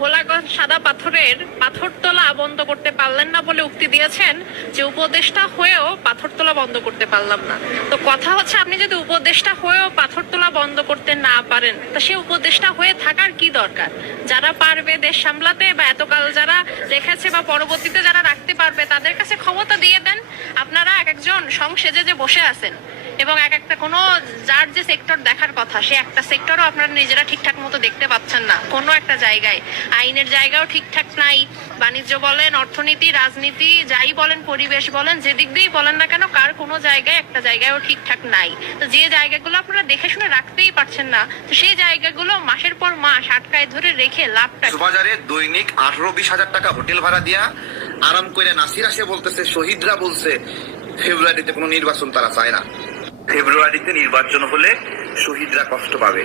ভোলাগঞ্জ সাদা পাথরের পাথর তোলা বন্ধ করতে পারলেন না বলে উক্তি দিয়েছেন যে উপদেষ্টা হয়েও পাথর তোলা বন্ধ করতে পারলাম না। তো কথা হচ্ছে আপনি যদি উপদেষ্টা হয়েও পাথর তোলা বন্ধ করতে না পারেন, তা সে উপদেষ্টা হয়ে থাকার কি দরকার? যারা পারবে দেশ সামলাতে বা এতকাল যারা রেখেছে বা পরবর্তীতে যারা রাখতে পারবে, তাদের কাছে ক্ষমতা দিয়ে দেন। আপনারা এক একজন সংসেজে যে বসে আছেন এবং এক একটা কোনো যার যে সেক্টর দেখার কথা, সে একটা সেক্টরও আপনারা নিজেরা ঠিকঠাক মতো দেখতে পাচ্ছেন না, কোনো একটা জায়গায়। আইনের জায়গাও ঠিকঠাক নাই, বাণিজ্য বলেন, অর্থনীতি, রাজনীতি, যাই বলেন, পরিবেশ বলেন, যে দিক দিয়েই বলেন না কেন, কার কোনো জায়গায়, একটা জায়গায়ও ঠিকঠাক নাই। তো যে জায়গাগুলো আপনারা দেখে শুনে রাখতেই পারছেন না, তো সেই জায়গাগুলো মাসের পর মাস আটকায় ধরে রেখে লাভটা? বাজারে দৈনিক আঠারো বিশ হাজার টাকা হোটেল ভাড়া দিয়া আরাম করে নাসির আসে বলতেছে, শহীদরা বলছে, ফেব্রুয়ারিতে কোনো নির্বাচন তারা চায় না। ফেব্রুয়ারিতে নির্বাচন হলে শহীদরা কষ্ট পাবে।